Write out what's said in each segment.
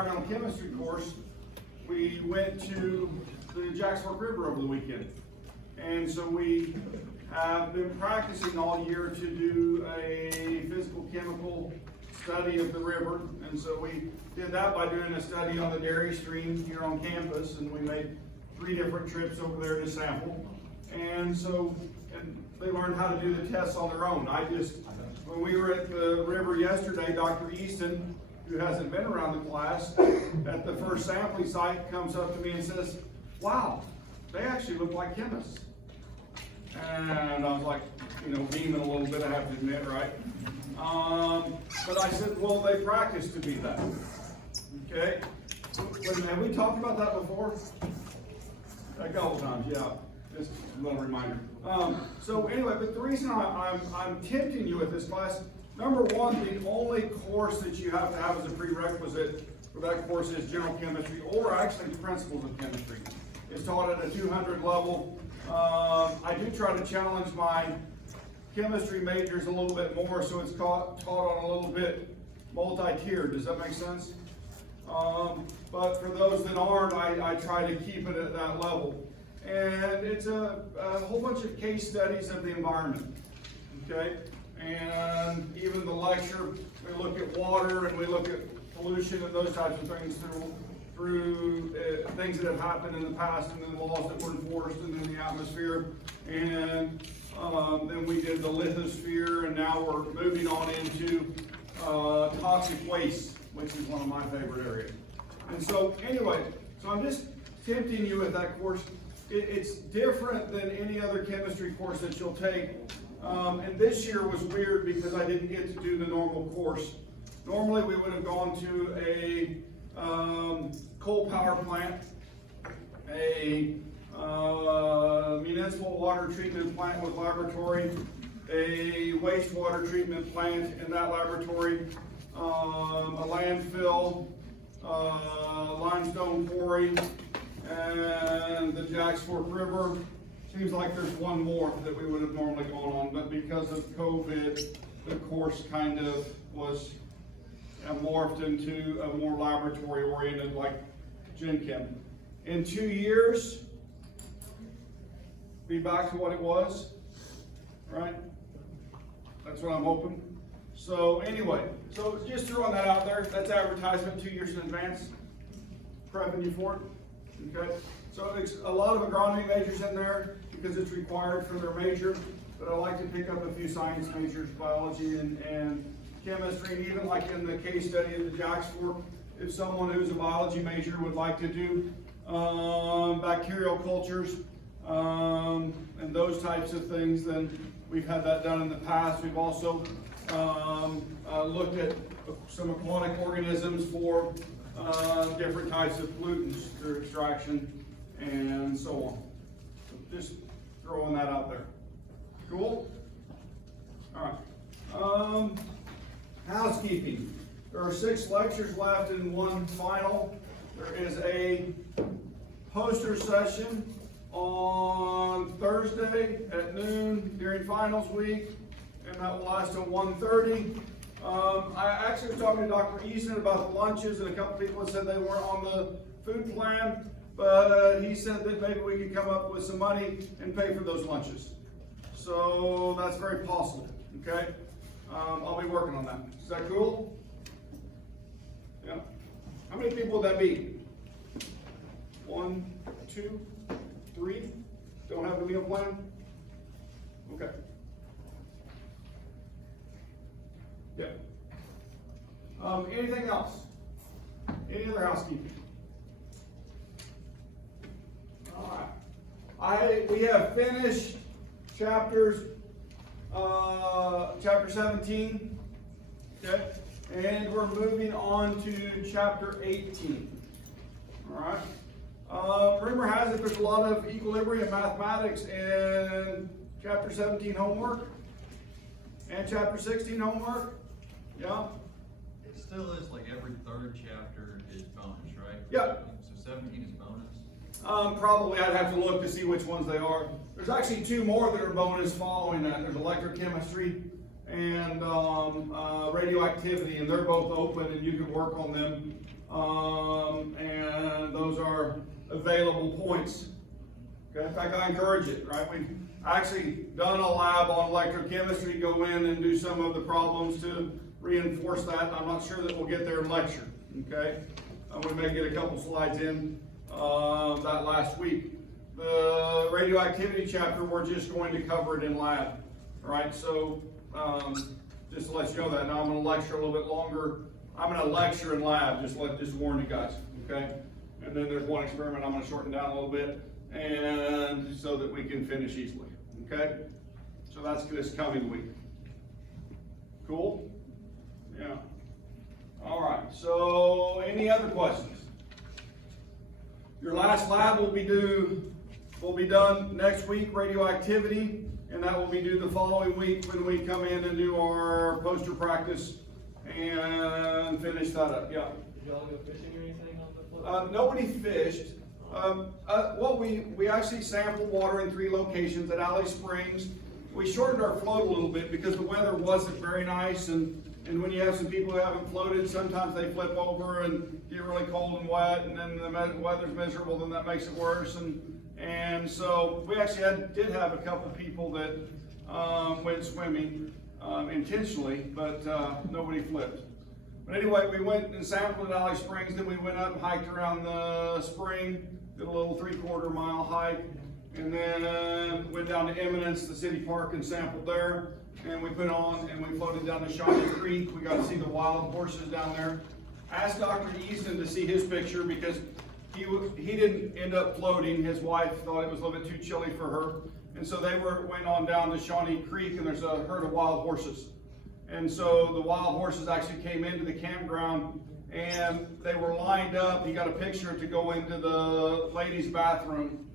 environmental chemistry course, we went to the Jacksfork River over the weekend. And so we have been practicing all year to do a physical chemical study of the river. And so we did that by doing a study on the dairy stream here on campus, and we made 3 different trips over there to sample. And so they learned how to do the tests on their own. When we were at the river yesterday, Dr. Easton, who hasn't been around the class, at the first sampling site comes up to me and says, "Wow, they actually look like chemists." And I was like, beaming a little bit, I have to admit, right? But I said, well, they practice to be that. Okay? Have we talked about that before? A couple times, yeah. Just a little reminder. So anyway, but the reason I'm tempting you with this class, number one, the only course that you have to have as a prerequisite for that course is general chemistry, or actually principles of chemistry. It's taught at a 200 level. I do try to challenge my chemistry majors a little bit more, so it's taught on a little bit multi-tiered. Does that make sense? But for those that aren't, I try to keep it at that level. And it's a whole bunch of case studies of the environment, okay? And even the lecture, we look at water and we look at pollution and those types of things through things that have happened in the past, and then laws that were enforced, and then the atmosphere. And then we did the lithosphere, and now we're moving on into toxic waste, which is one of my favorite areas. And so anyway, so I'm just tempting you with that course. It's different than any other chemistry course that you'll take. And this year was weird because I didn't get to do the normal course. Normally we would have gone to a coal power plant, a municipal water treatment plant with laboratory, a wastewater treatment plant in that laboratory, a landfill, limestone quarry, and the Jacksfork River. Seems like there's one more that we would have normally gone on, but because of COVID, the course kind of was morphed into a more laboratory-oriented, like Gen Chem. In 2 years, be back to what it was, right? That's what I'm hoping. So anyway, so just throwing that out there. That's advertisement 2 years in advance, prepping you for it. Okay, so it's a lot of agronomy majors in there because it's required for their major, but I like to pick up a few science majors, biology and chemistry, and even like in the case study of the Jacksfork, if someone who's a biology major would like to do bacterial cultures and those types of things, then we've had that done in the past. We've also looked at some aquatic organisms for different types of pollutants through extraction and so on. So just throwing that out there. Cool? All right. Housekeeping. There are 6 lectures left and 1 final. There is a poster session on Thursday at noon during finals week, and that will last till 1:30. I actually was talking to Dr. Easton about the lunches, and a couple people had said they weren't on the food plan, but he said that maybe we could come up with some money and pay for those lunches. So that's very possible, okay? I'll be working on that. Is that cool? Yeah. How many people would that be? 1, 2, 3? Don't have a meal plan? Okay. Yeah. Anything else? Any other housekeeping? All right. We have finished chapter 17. Okay. And we're moving on to chapter 18. All right. Rumor has it there's a lot of equilibrium mathematics in chapter 17 homework and chapter 16 homework. Yeah. It still is like every 3rd chapter is bonus, right? Yeah. So 17 is bonus? Probably I'd have to look to see which ones they are. There's actually 2 more that are bonus following that. There's electrochemistry and radioactivity, and they're both open and you can work on them And those are available points. Okay, in fact, I encourage it, right? We've actually done a lab on electrochemistry, go in and do some of the problems to reinforce that. I'm not sure that we'll get there in lecture, okay? We may get a couple slides in that last week. The radioactivity chapter, we're just going to cover it in lab, right? So just to let you know that, now I'm gonna lecture a little bit longer. I'm gonna lecture in lab, just warn you guys, okay? And then there's one experiment I'm gonna shorten down a little bit, and so that we can finish easily, okay? So that's this coming week. Cool? Yeah. All right, so any other questions? Your last lab will be done next week, radioactivity, and that will be due the following week when we come in and do our poster practice and finish that up, yeah. Did y'all go fishing or anything on the float? Nobody fished. We actually sampled water in 3 locations at Alley Springs. We shortened our float a little bit because the weather wasn't very nice, and when you have some people who haven't floated, sometimes they flip over and get really cold and wet, and then the weather's miserable, then that makes it worse. And so we actually did have a couple people that went swimming intentionally, but nobody flipped. But anyway, we went and sampled at Alley Springs, then we went up and hiked around the spring, did a little 3/4 mile hike, and then went down to Eminence, the city park, and sampled there. And we floated down to Shawnee Creek. We got to see the wild horses down there. I asked Dr. Easton to see his picture because he didn't end up floating. His wife thought it was a little bit too chilly for her. And so they went on down to Shawnee Creek, and there's a herd of wild horses. And so the wild horses actually came into the campground, and they were lined up. He got a picture to go into the ladies' bathroom,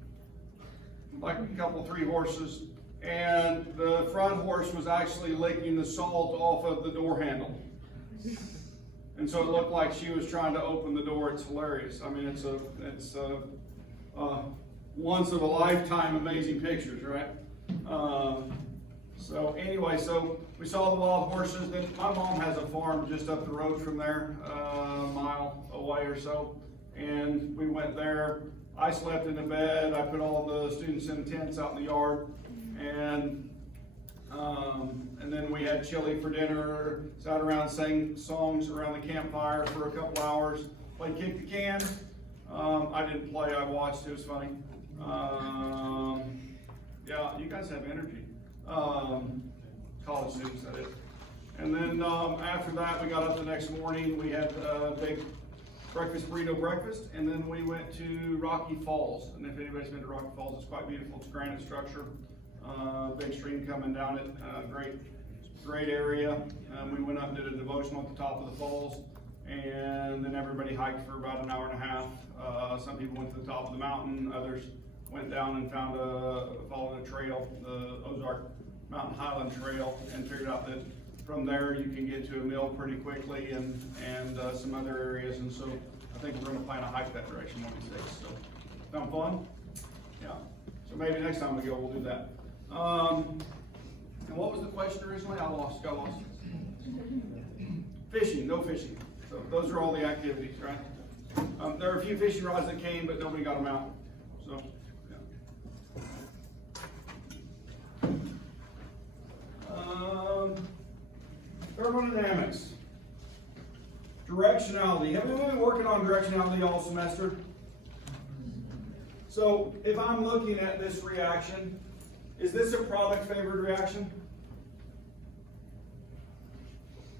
like a couple, 3 horses. And the front horse was actually licking the salt off of the door handle. And so it looked like she was trying to open the door. It's hilarious. I mean, it's a once of a lifetime amazing pictures, right? So anyway, so we saw the wild horses. Then my mom has a farm just up the road from there, a mile away or so. And we went there. I slept in the bed. I put all the students in tents out in the yard. And then we had chili for dinner, sat around, sang songs around the campfire for a couple hours, played kick the can. I didn't play, I watched, it was funny. Yeah, you guys have energy. College students, that is. And then after that, we got up the next morning, we had a big burrito breakfast, and then we went to Rocky Falls. And if anybody's been to Rocky Falls, it's quite beautiful. It's a granite structure. Big stream coming down it, great area. We went up and did a devotional at the top of the falls, and then everybody hiked for about an hour and a half. Some people went to the top of the mountain, others went down and followed a trail, the Ozark Mountain Highland Trail, and figured out that from there you can get to a mill pretty quickly and some other areas. And so I think we're going to plan to hike that direction one of these days. So sound fun? Yeah. So maybe next time we go, we'll do that. And what was the question originally? Got lost. Fishing, no fishing. So those are all the activities, right? There are a few fishing rods that came, but nobody got them out. So, yeah. Thermodynamics. Directionality. Have we been working on directionality all semester? So if I'm looking at this reaction, is this a product favored reaction?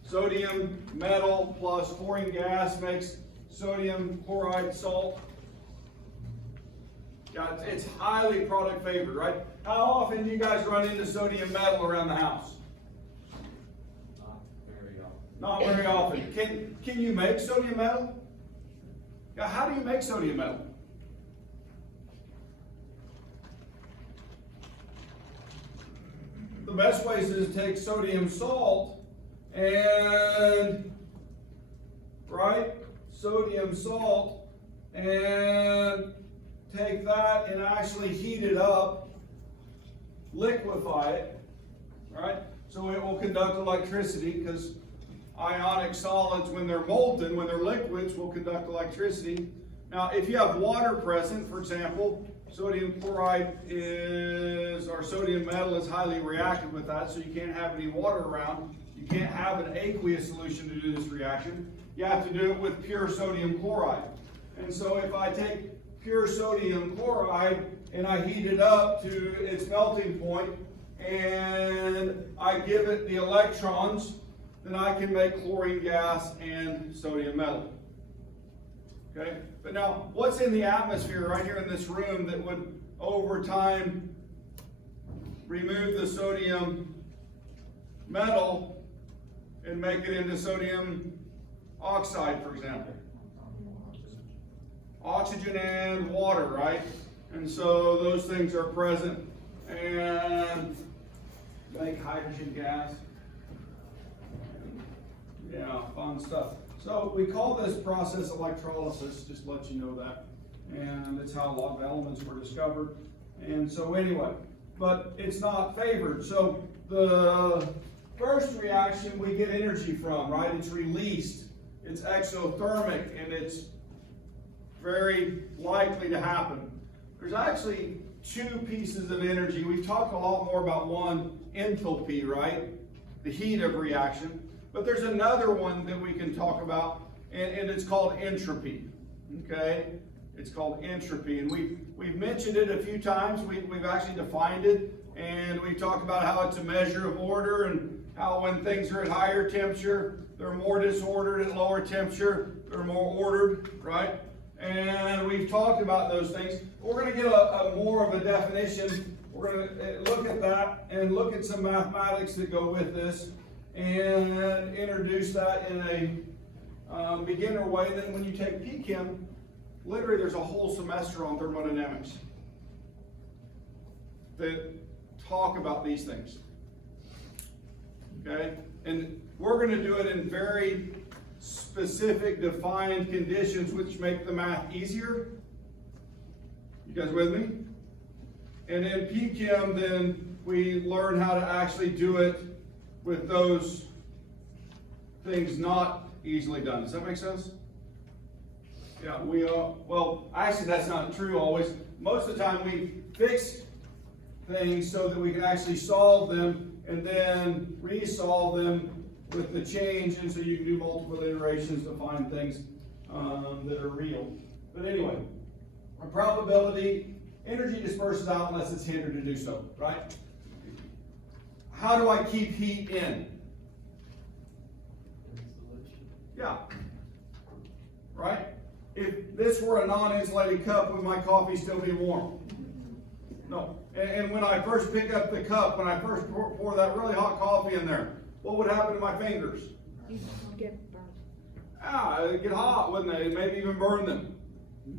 Sodium metal plus chlorine gas makes sodium chloride salt. Yeah, it's highly product favored, right? How often do you guys run into sodium metal around the house? Not very often. Can you make sodium metal? Yeah, how do you make sodium metal? The best way is to take sodium salt and, sodium salt, and take that and actually heat it up, liquefy it, right? So it will conduct electricity because ionic solids, when they're molten, when they're liquids, will conduct electricity. Now, if you have water present, for example, sodium chloride or sodium metal is highly reactive with that, so you can't have any water around. You can't have an aqueous solution to do this reaction. You have to do it with pure sodium chloride. And so if I take pure sodium chloride and I heat it up to its melting point and I give it the electrons, then I can make chlorine gas and sodium metal. Okay? But now, what's in the atmosphere right here in this room that would, over time, remove the sodium metal and make it into sodium oxide, for example? Oxygen and water, right? And so those things are present and make hydrogen gas. Yeah, fun stuff. So we call this process electrolysis, just to let you know that. And that's how a lot of elements were discovered. And so anyway, but it's not favored. So the first reaction we get energy from, right? It's released. It's exothermic, and it's very likely to happen. There's actually two pieces of energy. We've talked a lot more about one, enthalpy, right? The heat of reaction. But there's another one that we can talk about, and it's called entropy. Okay? It's called entropy, and we've mentioned it a few times. We've actually defined it, and we talked about how it's a measure of order, and how when things are at higher temperature, they're more disordered. At lower temperature, they're more ordered, right? And we've talked about those things. We're going to get a more of a definition. We're going to look at that and look at some mathematics that go with this and introduce that in a beginner way. Then when you take Chem, literally there's a whole semester on thermodynamics that talk about these things. Okay? And we're going to do it in very specific, defined conditions which make the math easier. You guys with me? And in Chem, then we learn how to actually do it with those things not easily done. Does that make sense? Yeah, well, actually that's not true always. Most of the time we fix things so that we can actually solve them and then resolve them with the change, and so you can do multiple iterations to find things that are real. But anyway, a probability, energy disperses out unless it's hindered to do so, right? How do I keep heat in? Yeah. Right? If this were a non-insulated cup, would my coffee still be warm? No. And when I first pick up the cup, when I first pour that really hot coffee in there, what would happen to my fingers? You get burned. It'd get hot, wouldn't it? It'd maybe even burn them.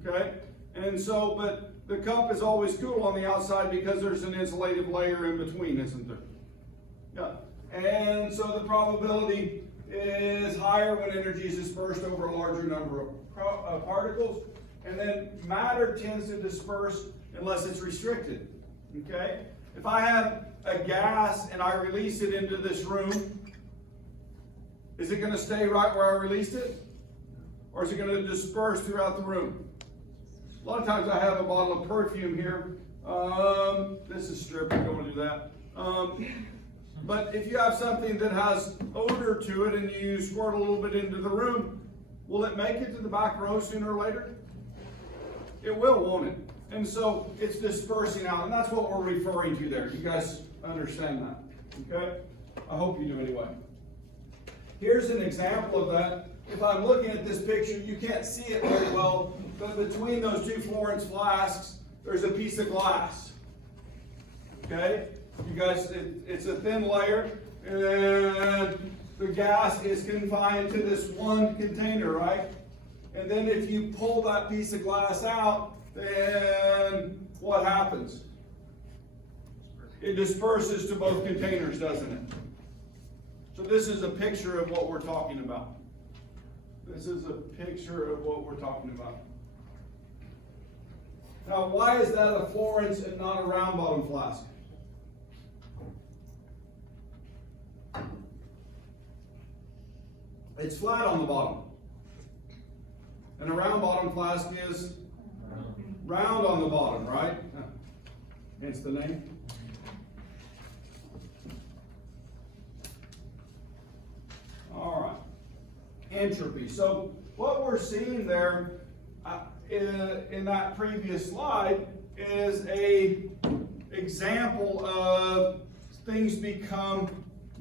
Okay? And so, but the cup is always cool on the outside because there's an insulative layer in between, isn't there? Yeah. And so the probability is higher when energy is dispersed over a larger number of particles. And then matter tends to disperse unless it's restricted. Okay? If I have a gas and I release it into this room, is it going to stay right where I released it? Or is it going to disperse throughout the room? A lot of times I have a bottle of perfume here. This is stripped, I don't want to do that. But if you have something that has odor to it and you squirt a little bit into the room, will it make it to the back row sooner or later? It will, won't it? And so it's dispersing out, and that's what we're referring to there. You guys understand that, okay? I hope you do anyway. Here's an example of that. If I'm looking at this picture, you can't see it very well, but between those two Florence flasks, there's a piece of glass. Okay? You guys, it's a thin layer, and the gas is confined to this one container, right? And then if you pull that piece of glass out, then what happens? It disperses to both containers, doesn't it? So this is a picture of what we're talking about. This is a picture of what we're talking about. Now, why is that a Florence and not a round bottom flask? It's flat on the bottom. And a round bottom flask is round on the bottom, right? Hence the name. All right. Entropy. So what we're seeing there in that previous slide is a example of things become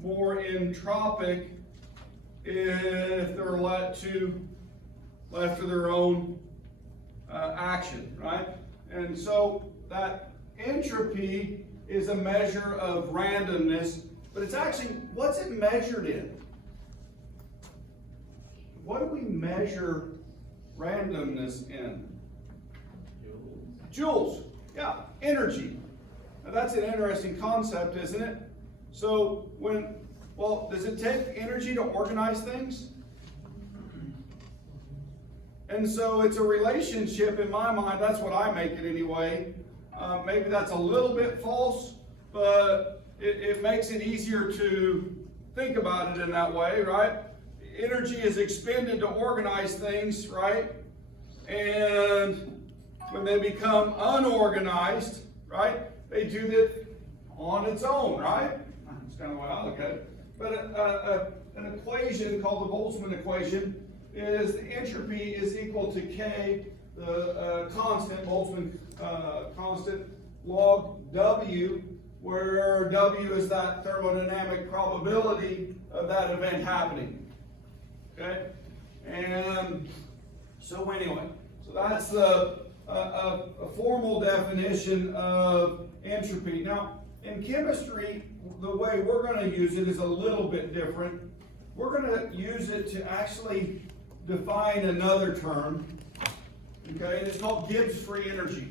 more entropic if they're left to their own action, right? And so that entropy is a measure of randomness, but it's actually, what's it measured in? What do we measure randomness in? Joules. Yeah, energy. Now that's an interesting concept, isn't it? So does it take energy to organize things? And so it's a relationship in my mind, that's what I make it anyway. Maybe that's a little bit false, but it makes it easier to think about it in that way, right? Energy is expended to organize things, right? And when they become unorganized, right, they do that on its own, right? That's kind of the way I look at it. But an equation called the Boltzmann equation is the entropy is equal to K, the constant, Boltzmann constant, log W, where W is that thermodynamic probability of that event happening. Okay? And so anyway, so that's a formal definition of entropy. Now, in chemistry, the way we're going to use it is a little bit different. We're going to use it to actually define another term. Okay, and it's called Gibbs free energy.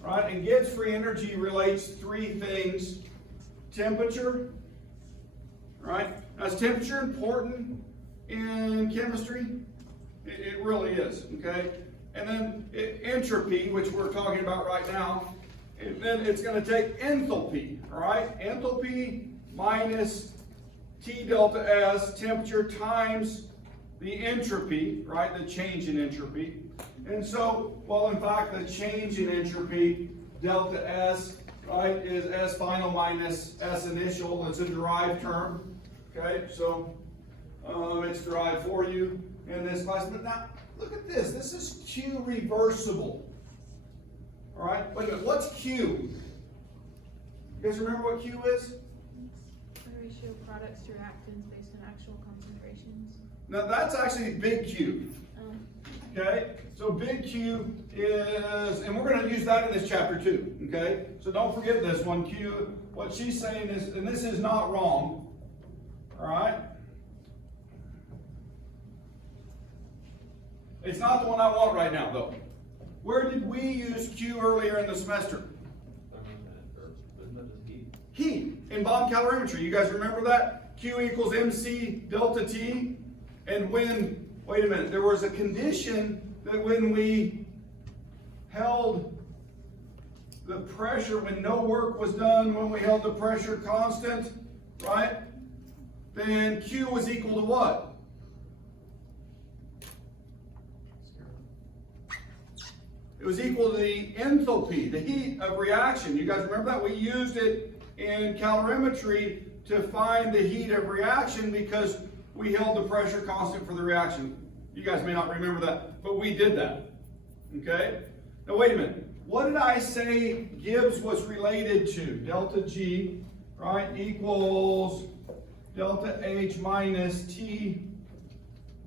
Right? And Gibbs free energy relates three things. Temperature. Right? Now, is temperature important in chemistry? It really is. Okay? And then entropy, which we're talking about right now. And then it's going to take enthalpy. All right? Enthalpy minus T delta S, temperature times the entropy, right? The change in entropy. And so, well, in fact, the change in entropy, delta S, right, is S final minus S initial. It's a derived term. Okay, so it's derived for you in this class. But now, look at this. This is Q reversible. All right, wait a minute. What's Q? You guys remember what Q is? The ratio of products to reactants based on actual concentrations. Now, that's actually big Q. Okay, so big Q is, and we're going to use that in this chapter too. Okay, so don't forget this one. Q, what she's saying is, and this is not wrong. All right, it's not the one I want right now, though. Where did we use Q earlier in the semester? Heat in bomb calorimetry. You guys remember that? Q equals MC delta T. And when, wait a minute, there was a condition that when we held the pressure, when no work was done, when we held the pressure constant, right? Then Q was equal to what? It was equal to the enthalpy, the heat of reaction. You guys remember that? We used it in calorimetry to find the heat of reaction because we held the pressure constant for the reaction. You guys may not remember that, but we did that. Okay? Now wait a minute. What did I say Gibbs was related to? Delta G, right, equals delta H minus T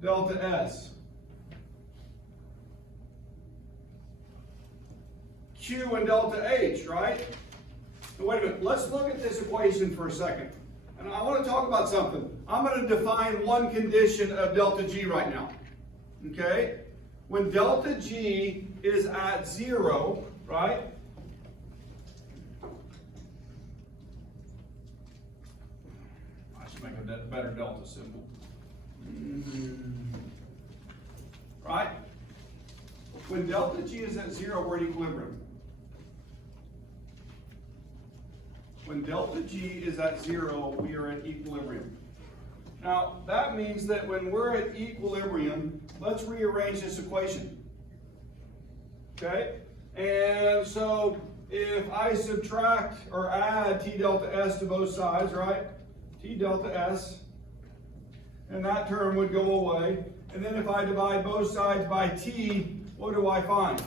delta S. Q and delta H, right? Now wait a minute. Let's look at this equation for a second. And I want to talk about something. I'm going to define one condition of delta G right now. Okay? When delta G is at 0, right? I should make a better delta symbol. Right? When delta G is at 0, we're at equilibrium. When delta G is at 0, we are at equilibrium. Now, that means that when we're at equilibrium, let's rearrange this equation. Okay? And so, if I subtract or add T delta S to both sides, right? T delta S, and that term would go away. And then if I divide both sides by T, what do I find?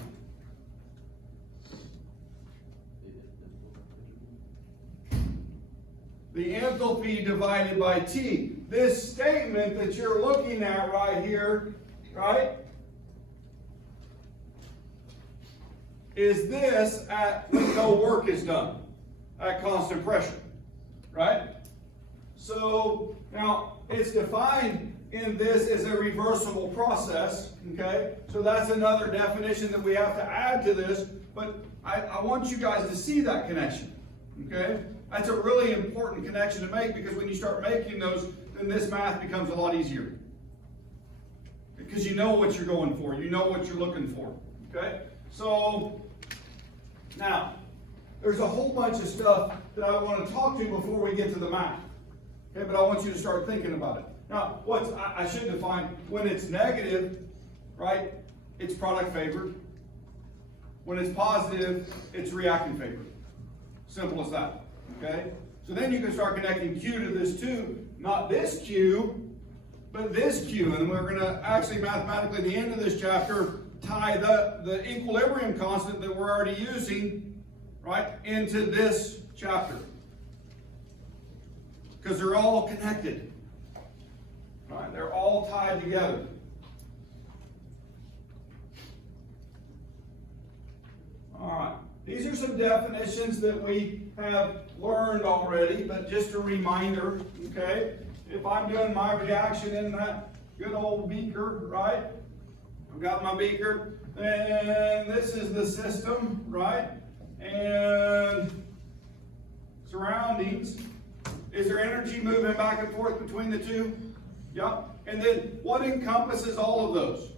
The enthalpy divided by T. This statement that you're looking at right here, right, is this at when no work is done, at constant pressure, right? So, now, it's defined in this as a reversible process, okay? So that's another definition that we have to add to this, but I want you guys to see that connection, okay? That's a really important connection to make, because when you start making those, then this math becomes a lot easier. Because you know what you're going for, you know what you're looking for, okay? So, now, there's a whole bunch of stuff that I want to talk to before we get to the math. Okay, but I want you to start thinking about it. Now, I should define, when it's negative, right, it's product favored. When it's positive, it's reactant favored. Simple as that, okay? So then you can start connecting Q to this too, not this Q, but this Q. And we're gonna actually mathematically at the end of this chapter tie the equilibrium constant that we're already using, right, into this chapter. Because they're all connected. Right? They're all tied together. All right. These are some definitions that we have learned already, but just a reminder, okay? If I'm doing my reaction in that good old beaker, right? I've got my beaker, and this is the system, right? And surroundings. Is there energy moving back and forth between the two? Yep. And then what encompasses all of those?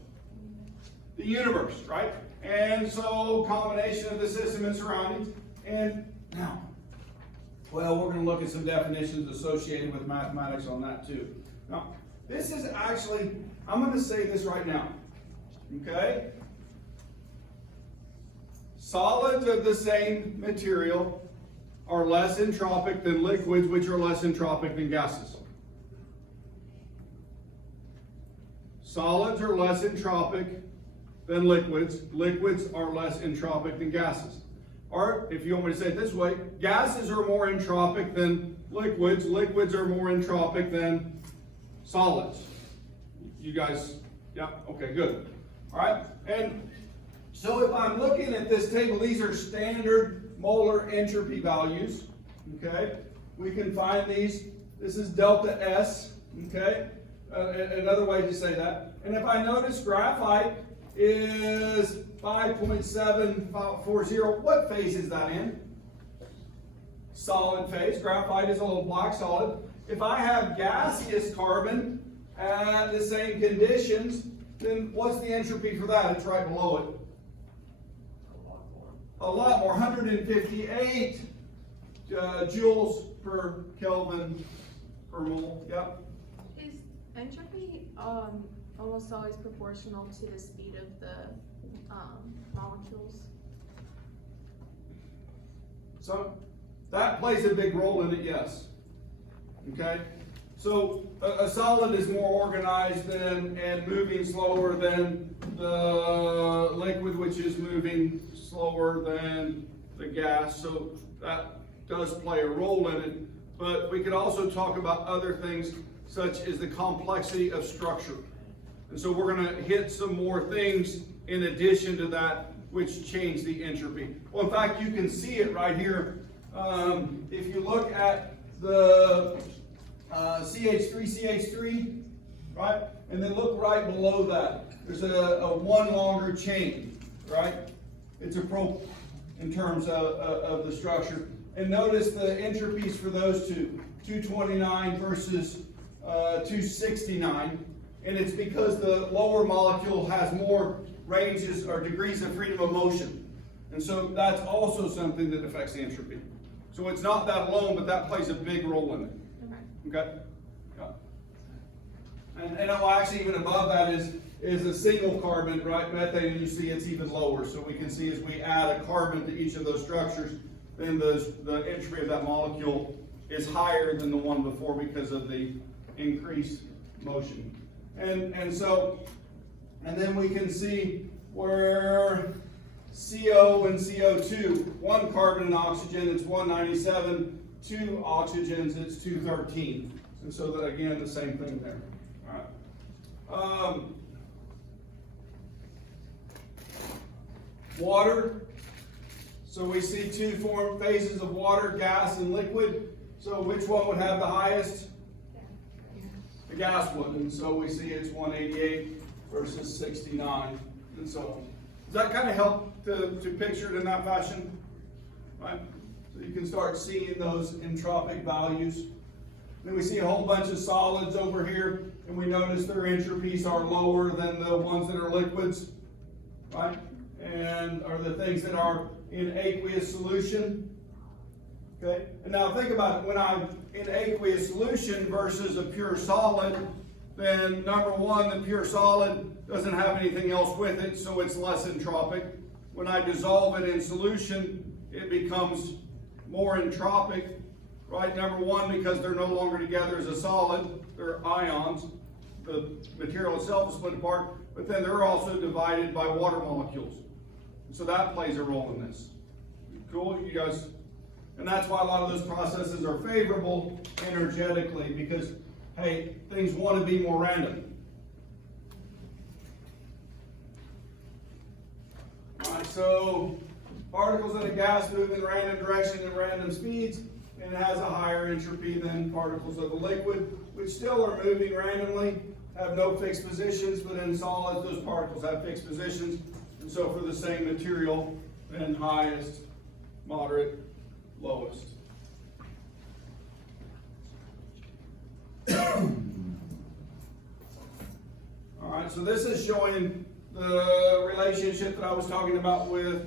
The universe, right? And so combination of the system and surroundings. And now, well, we're going to look at some definitions associated with mathematics on that too. Now, this is actually, I'm going to say this right now. Okay? Solids of the same material are less entropic than liquids, which are less entropic than gases. Solids are less entropic than liquids. Liquids are less entropic than gases. Or, if you want me to say it this way, gases are more entropic than liquids. Liquids are more entropic than solids. You guys, yeah, okay, good. All right, and so if I'm looking at this table, these are standard molar entropy values, okay? We can find these. This is delta S, okay? Another way to say that. And if I notice graphite is 5.740, what phase is that in? Solid phase. Graphite is a little black solid. If I have gaseous carbon at the same conditions, then what's the entropy for that? It's right below it. A lot more, 158 joules per Kelvin per mole. Yep. Is entropy almost always proportional to the speed of the molecules? So that plays a big role in it, yes. Okay? So a solid is more organized and moving slower than the liquid, which is moving slower than the gas. So that does play a role in it. But we could also talk about other things such as the complexity of structure. And so we're going to hit some more things in addition to that which change the entropy. Well, in fact, you can see it right here. If you look at the CH3, right? And then look right below that. There's a one longer chain, right? It's a pro in terms of the structure. And notice the entropies for those two, 229 versus 269. And it's because the lower molecule has more ranges or degrees of freedom of motion. And so that's also something that affects the entropy. So it's not that alone, but that plays a big role in it. Okay. Okay? Yeah. And well, actually even above that is a single carbon, right? Methane, and you see it's even lower. So we can see as we add a carbon to each of those structures, then the entropy of that molecule is higher than the one before because of the increased motion. And then we can see where CO and CO2, one carbon and oxygen, it's 197, two oxygens, it's 213. And so that, again, the same thing there. All right. Water. So we see two phases of water, gas and liquid. So which one would have the highest? The gas would. And so we see it's 188 versus 69 and so on. Does that kind of help to picture it in that fashion? Right? So you can start seeing those entropic values. Then we see a whole bunch of solids over here, and we notice their entropies are lower than the ones that are liquids, right? And are the things that are in aqueous solution. Okay? And now think about it, when I'm in aqueous solution versus a pure solid, then number one, the pure solid doesn't have anything else with it, so it's less entropic. When I dissolve it in solution, it becomes more entropic, right? Number one, because they're no longer together as a solid, they're ions. The material itself is split apart, but then they're also divided by water molecules. So that plays a role in this. Cool, you guys? And that's why a lot of those processes are favorable energetically, because, hey, things want to be more random. All right, so particles in a gas move in random direction and random speeds, and it has a higher entropy than particles of a liquid, which still are moving randomly, have no fixed positions, but in solids, those particles have fixed positions. And so for the same material, then highest, moderate, lowest. All right, so this is showing the relationship that I was talking about with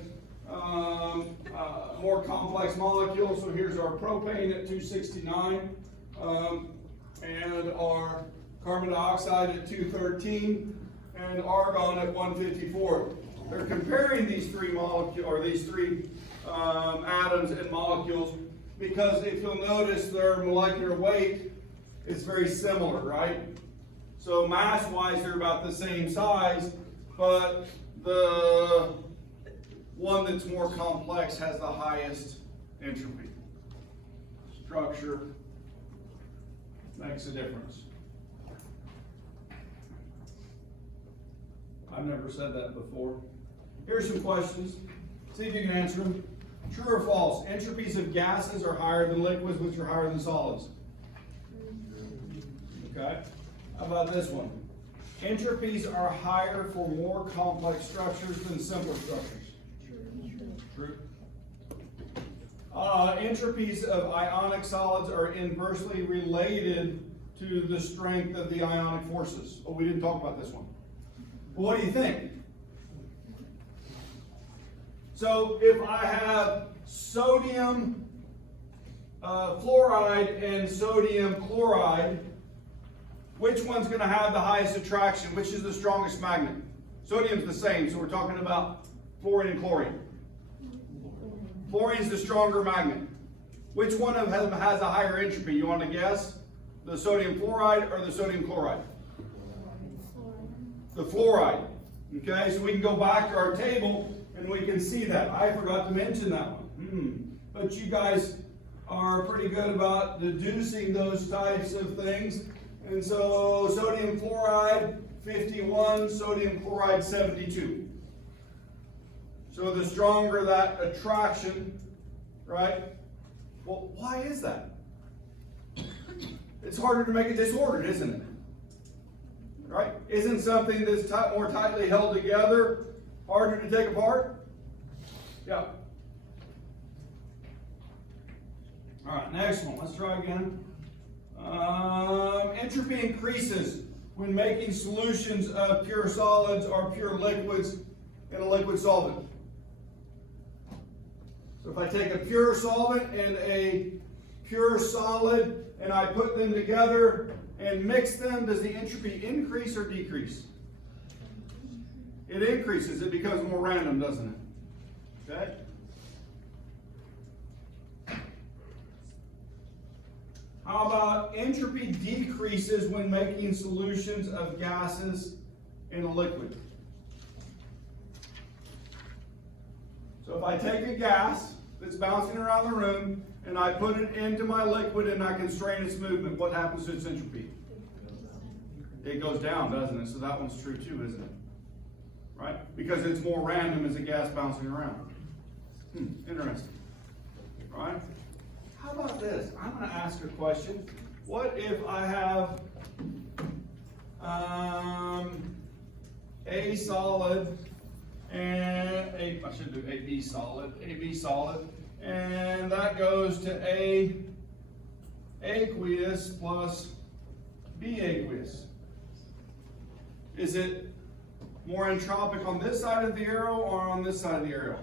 more complex molecules. So here's our propane at 269, and our carbon dioxide at 213, and argon at 154. They're comparing these three molecules, or these three atoms and molecules, because if you'll notice, their molecular weight is very similar, right? So mass-wise, they're about the same size, but the one that's more complex has the highest entropy. Structure makes a difference. I've never said that before. Here's some questions. See if you can answer them. True or false? Entropies of gases are higher than liquids, which are higher than solids. Okay. How about this one? Entropies are higher for more complex structures than simpler structures. True. Entropies of ionic solids are inversely related to the strength of the ionic forces. Oh, we didn't talk about this one. Well, what do you think? So if I have sodium fluoride and sodium chloride, which one's going to have the highest attraction? Which is the strongest magnet? Sodium's the same, so we're talking about fluorine and chlorine. Fluorine's the stronger magnet. Which one of them has a higher entropy? You want to guess? The sodium fluoride or the sodium chloride? The fluoride. Okay, so we can go back to our table and we can see that. I forgot to mention that one. But you guys are pretty good about deducing those types of things. And so sodium fluoride 51, sodium chloride 72. So the stronger that attraction, right? Well, why is that? It's harder to make it disordered, isn't it? Right? Isn't something that's more tightly held together harder to take apart? Yeah. All right, next one. Let's try again. Entropy increases when making solutions of pure solids or pure liquids in a liquid solvent. So if I take a pure solvent and a pure solid and I put them together, and mix them, does the entropy increase or decrease? It increases. It becomes more random, doesn't it? Okay? How about entropy decreases when making solutions of gases in a liquid? So if I take a gas that's bouncing around the room and I put it into my liquid and I constrain its movement, what happens to its entropy? It goes down, doesn't it? So that one's true too, isn't it? Right? Because it's more random as a gas bouncing around. Interesting. Right? How about this? I'm going to ask a question. What if I have A solid and I should do AB solid, and that goes to A aqueous plus B aqueous. Is it more entropic on this side of the arrow or on this side of the arrow?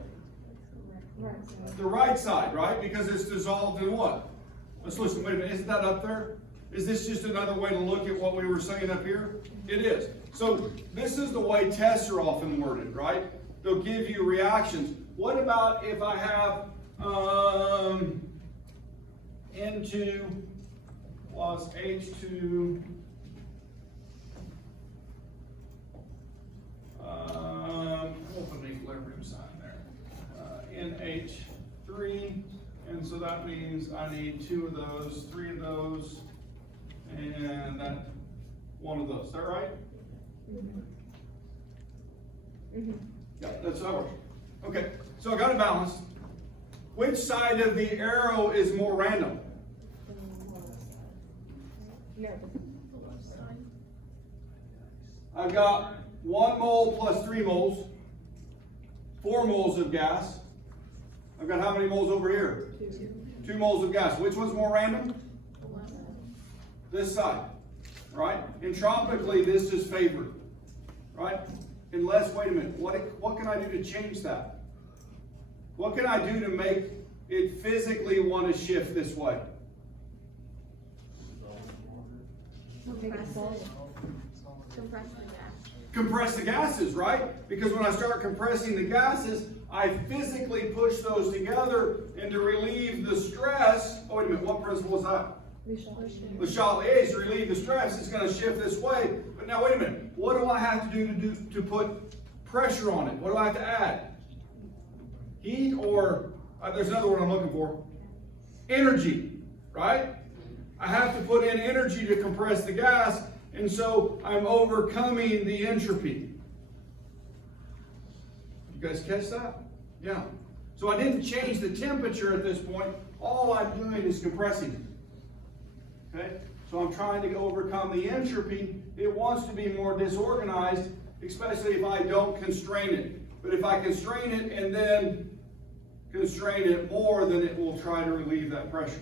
The right side, right? Because it's dissolved in what? Let's listen, wait a minute, isn't that up there? Is this just another way to look at what we were saying up here? It is. So this is the way tests are often worded, right? They'll give you reactions. What about if I have N2 plus H2 open the equilibrium sign there. NH3, and so that means I need 2 of those, 3 of those, and that 1 of those. Is that right? Yeah, that's how it works. Okay, so I got it balanced. Which side of the arrow is more random? The left side. I've got 1 mole plus 3 moles, 4 moles of gas. I've got how many moles over here? 2 moles of gas. Which one's more random? The left side. This side, right? Entropically, this is favored, right? Unless, wait a minute, what can I do to change that? What can I do to make it physically want to shift this way? Compress it. Compress the gas. Compress the gases, right? Because when I start compressing the gases, I physically push those together, and to relieve the stress, oh wait a minute, what principle is that? Le Chatelier's to relieve the stress, it's going to shift this way. But now wait a minute, what do I have to do to put pressure on it? What do I have to add? Heat or, there's another word I'm looking for, energy, right? I have to put in energy to compress the gas, and so I'm overcoming the entropy. You guys catch that? Yeah. So I didn't change the temperature at this point. All I'm doing is compressing it. Okay? So I'm trying to overcome the entropy. It wants to be more disorganized, especially if I don't constrain it. But if I constrain it and then constrain it more, then it will try to relieve that pressure.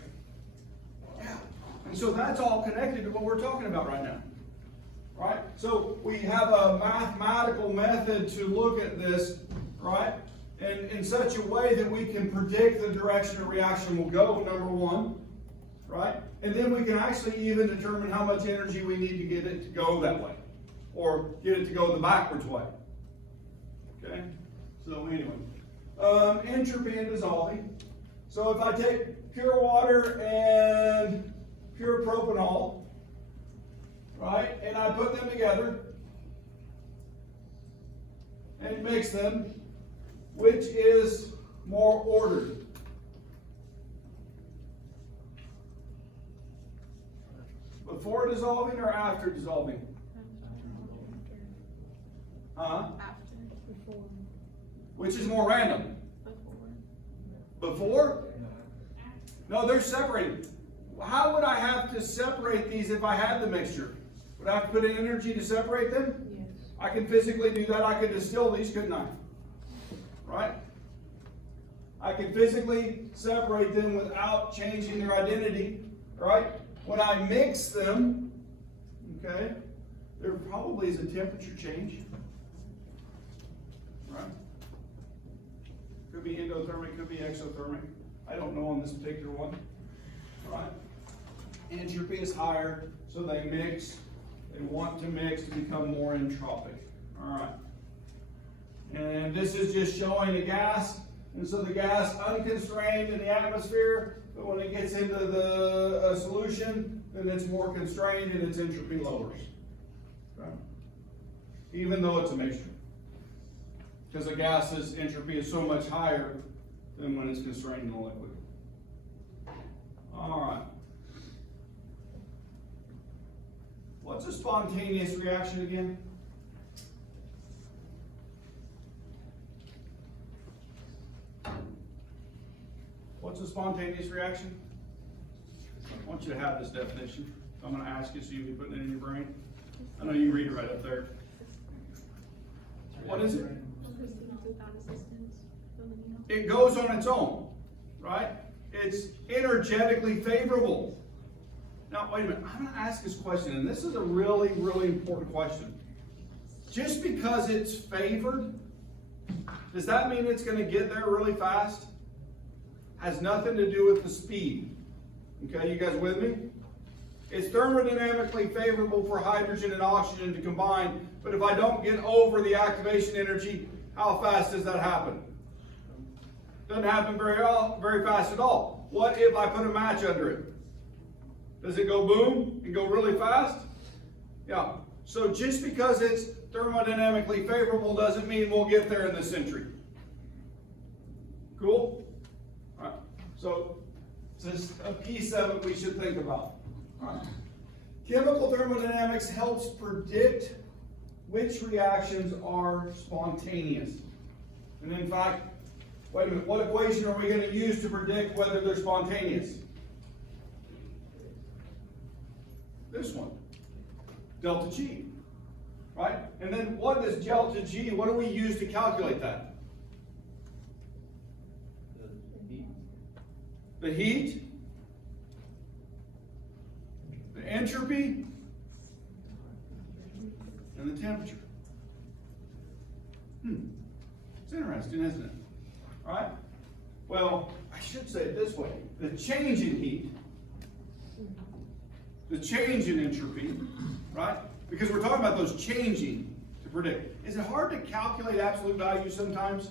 Yeah. And so that's all connected to what we're talking about right now. Right? So we have a mathematical method to look at this, right? And in such a way that we can predict the direction a reaction will go, number one, right? And then we can actually even determine how much energy we need to get it to go that way, or get it to go the backwards way. Okay? So anyway, entropy and dissolving. So if I take pure water and pure propanol, right, and I put them together and mix them, which is more ordered? Before dissolving or after dissolving? Huh? After. Before. Which is more random? Before. Before? No, they're separated. How would I have to separate these if I had the mixture? Would I have to put in energy to separate them? Yes. I can physically do that. I could distill these, couldn't I? Right? I can physically separate them without changing their identity. Right? When I mix them, okay, there probably is a temperature change. Right? Could be endothermic, could be exothermic. I don't know on this particular one. Right? entropy is higher, so they mix. They want to mix to become more entropic. All right. And this is just showing a gas, and so the gas unconstrained in the atmosphere, but when it gets into the solution, then it's more constrained and its entropy lowers. Okay. Even though it's a mixture. Because a gas's entropy is so much higher than when it's constrained in a liquid. All right. What's a spontaneous reaction again? What's a spontaneous reaction? I want you to have this definition. I'm going to ask you so you can put it in your brain. I know you can read it right up there. What is it? It goes on its own, right? It's energetically favorable. Now, wait a minute. I'm going to ask this question, and this is a really, really important question. Just because it's favored, does that mean it's going to get there really fast? Has nothing to do with the speed. Okay, you guys with me? It's thermodynamically favorable for hydrogen and oxygen to combine, but if I don't get over the activation energy, how fast does that happen? Doesn't happen very fast at all. What if I put a match under it? Does it go boom and go really fast? Yeah. So just because it's thermodynamically favorable doesn't mean we'll get there in this century. Cool? All right. So just a piece of it we should think about. All right. Chemical thermodynamics helps predict which reactions are spontaneous. And in fact, wait a minute, what equation are we going to use to predict whether they're spontaneous? This one, delta G, right? And then what is delta G? What do we use to calculate that? The heat, the entropy, and the temperature. It's interesting, isn't it? All right? Well, I should say it this way. The change in heat, the change in entropy, right? Because we're talking about those changing to predict. Is it hard to calculate absolute values sometimes?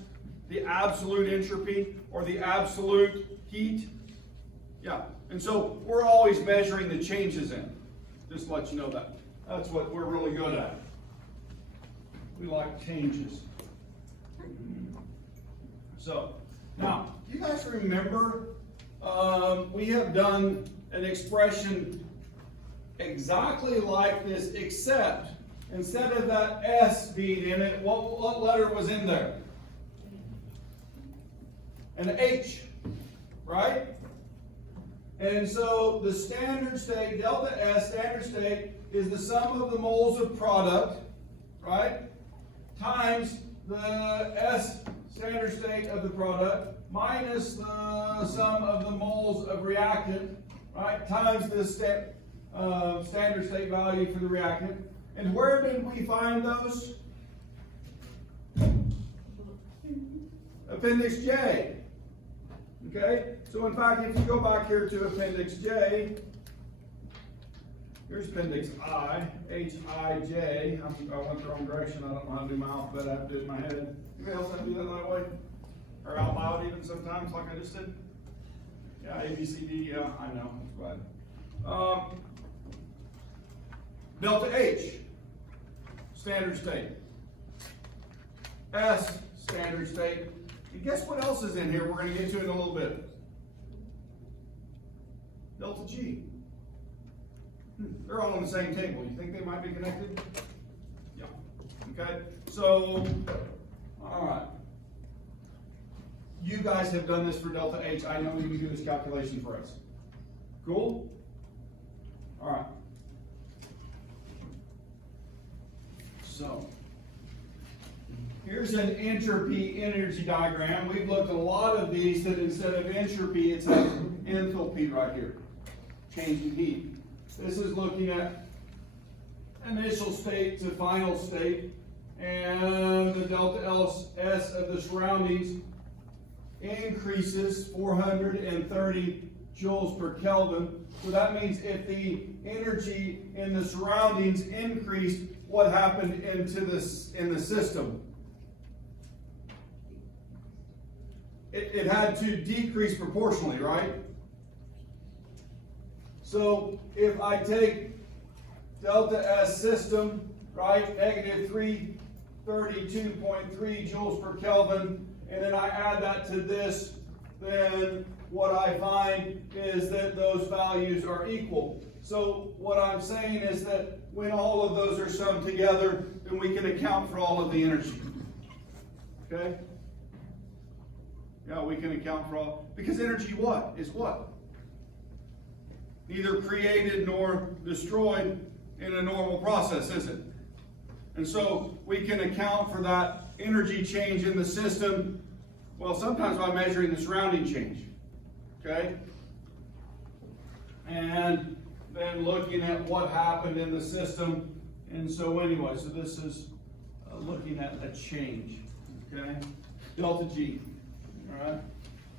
The absolute entropy or the absolute heat? Yeah. And so we're always measuring the changes in. Just to let you know that. That's what we're really good at. We like changes. So, now, you guys remember we have done an expression exactly like this, except instead of that S being in it, what letter was in there? An H, right? And so the standard state, delta S, standard state, is the sum of the moles of product, right? Times the S standard state of the product minus the sum of the moles of reactant, right? Times the standard state value for the reactant. And where did we find those? Appendix J. Okay? So in fact, if you go back here to Appendix J, here's Appendix I, H-I-J. I went the wrong direction. I don't know how to do my alphabet. I have to do it in my head. Anybody else have to do that way? Or out loud even sometimes, like I just did? Yeah, A, B, C, D, yeah, I know. That's bad. Delta H, standard state. S, standard state. And guess what else is in here? We're going to get to it in a little bit. Delta G. They're all on the same table. You think they might be connected? Yeah. Okay. So, all right. You guys have done this for delta H. I know you can do this calculation for us. Cool? All right. So, here's an entropy energy diagram. We've looked at a lot of these that instead of entropy, it's an enthalpy right here. Change in heat. This is looking at initial state to final state, and the delta S of the surroundings increases 430 joules per Kelvin. So that means if the energy in the surroundings increased, what happened in the system? It had to decrease proportionally, right? So if I take delta S system, right, negative 332.3 joules per Kelvin, and then I add that to this, then what I find is that those values are equal. So what I'm saying is that when all of those are summed together, then we can account for all of the energy. Okay? Yeah, we can account for all, because energy what? Is what? Neither created nor destroyed in a normal process, is it? And so we can account for that energy change in the system, well, sometimes by measuring the surrounding change. Okay? And then looking at what happened in the system. And so anyway, so this is looking at a change. Okay? Delta G. All right?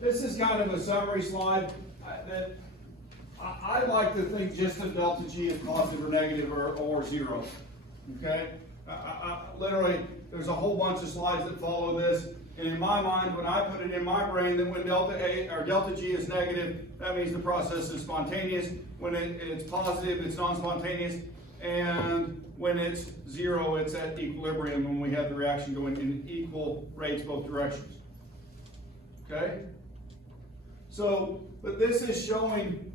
This is kind of a summary slide that I like to think just of delta G as positive or negative or zero. Okay? Literally, there's a whole bunch of slides that follow this. And in my mind, when I put it in my brain, that when delta G is negative, that means the process is spontaneous. When it's positive, it's non-spontaneous. And when it's zero, it's at equilibrium when we have the reaction going in equal rates both directions. Okay? So, but this is showing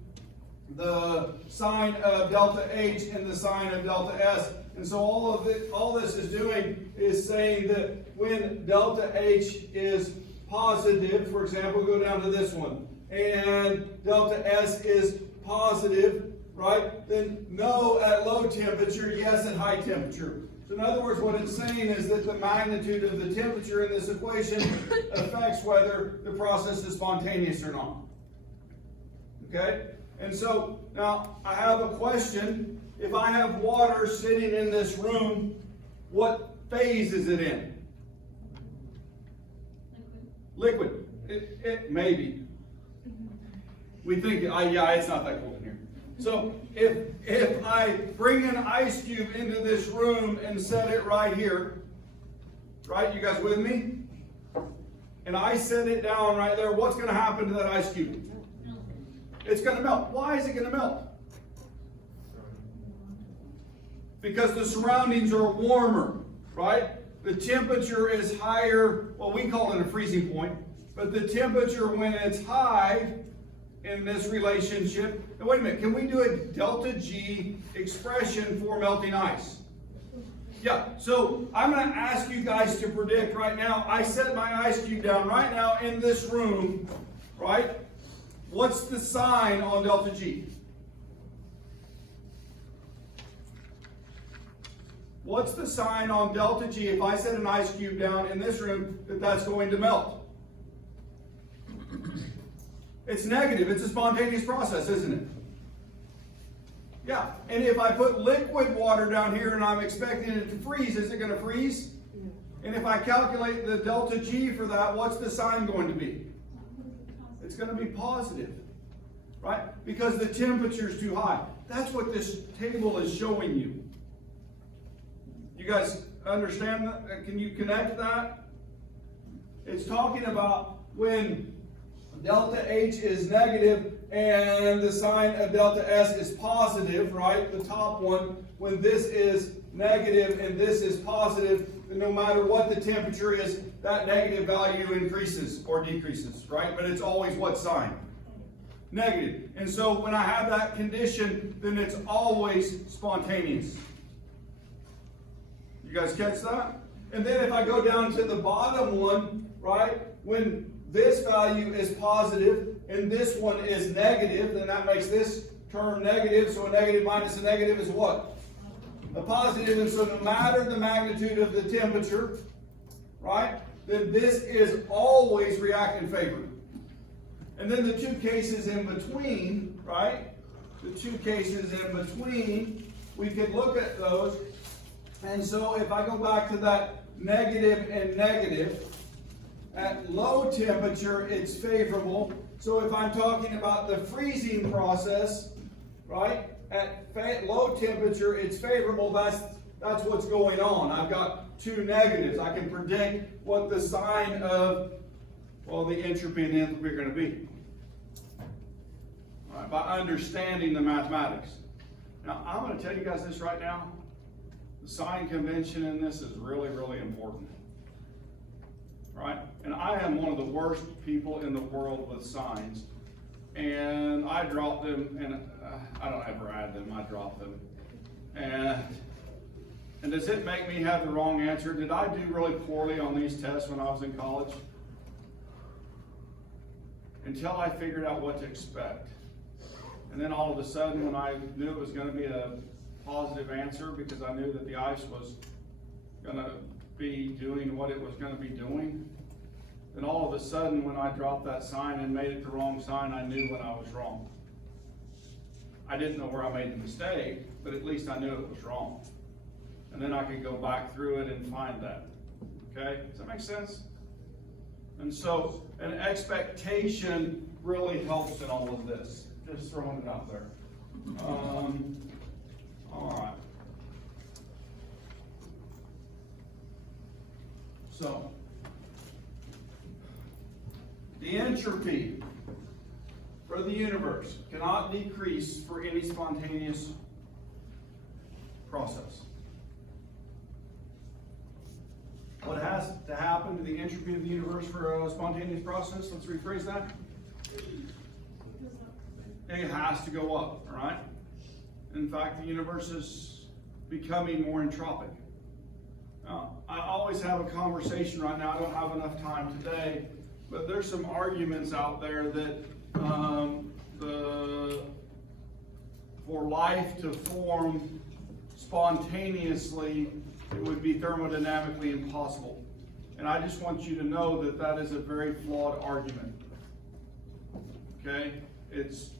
the sign of delta H and the sign of delta S. And so all this is doing is saying that when delta H is positive, for example, go down to this one, and delta S is positive, right? Then no at low temperature, yes at high temperature. So in other words, what it's saying is that the magnitude of the temperature in this equation affects whether the process is spontaneous or not. Okay? And so now I have a question. If I have water sitting in this room, what phase is it in? Liquid. It maybe. We think, yeah, it's not that cold in here. So if I bring an ice cube into this room and set it right here, right? You guys with me? And I set it down right there, what's going to happen to that ice cube? It's going to melt. Why is it going to melt? Because the surroundings are warmer, right? The temperature is higher, well, we call it a freezing point, but the temperature when it's high in this relationship, now wait a minute, can we do a delta G expression for melting ice? Yeah, so I'm going to ask you guys to predict right now. I set my ice cube down right now in this room, right? What's the sign on delta G? What's the sign on delta G if I set an ice cube down in this room that that's going to melt? It's negative. It's a spontaneous process, isn't it? Yeah. And if I put liquid water down here and I'm expecting it to freeze, is it going to freeze? No. And if I calculate the delta G for that, what's the sign going to be? It's going to be positive, right? Because the temperature is too high. That's what this table is showing you. You guys understand that? Can you connect that? It's talking about when delta H is negative and the sign of delta S is positive, right? The top one, when this is negative and this is positive, then no matter what the temperature is, that negative value increases or decreases, right? But it's always what sign? Negative. And so when I have that condition, then it's always spontaneous. You guys catch that? And then if I go down to the bottom one, right, when this value is positive and this one is negative, then that makes this term negative. So a negative minus a negative is what? A positive. And so no matter the magnitude of the temperature, right, then this is always reactant favored. And then the two cases in between, right, the two cases in between, we could look at those. And so if I go back to that negative and negative, at low temperature it's favorable, So if I'm talking about the freezing process, right, at low temperature, it's favorable, that's what's going on. I've got two negatives. I can predict what the sign of, well, the entropy and the enthalpy are going to be. All right, by understanding the mathematics. Now, I'm going to tell you guys this right now. The sign convention in this is really, really important. Right? And I am one of the worst people in the world with signs. And I drop them, and I don't ever add them, I drop them. And does it make me have the wrong answer? Did I do really poorly on these tests when I was in college? Until I figured out what to expect. And then all of a sudden, when I knew it was going to be a positive answer, because I knew that the ice was going to be doing what it was going to be doing, then all of a sudden, when I dropped that sign and made it the wrong sign, I knew when I was wrong. I didn't know where I made the mistake, but at least I knew it was wrong. And then I could go back through it and find that. Okay? Does that make sense? And so, an expectation really helps in all of this. Just throwing it out there. All right. So, the entropy for the universe cannot decrease for any spontaneous process. What has to happen to the entropy of the universe for a spontaneous process? Let's rephrase that. It has to go up, all right? In fact, the universe is becoming more entropic. Now, I always have a conversation right now. I don't have enough time today, but there's some arguments out there that for life to form spontaneously, it would be thermodynamically impossible. And I just want you to know that that is a very flawed argument. Okay? It's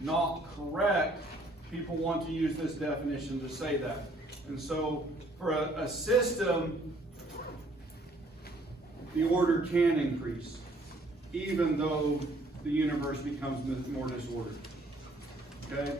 not correct. People want to use this definition to say that. And so, for a system, the order can increase, even though the universe becomes more disordered. Okay?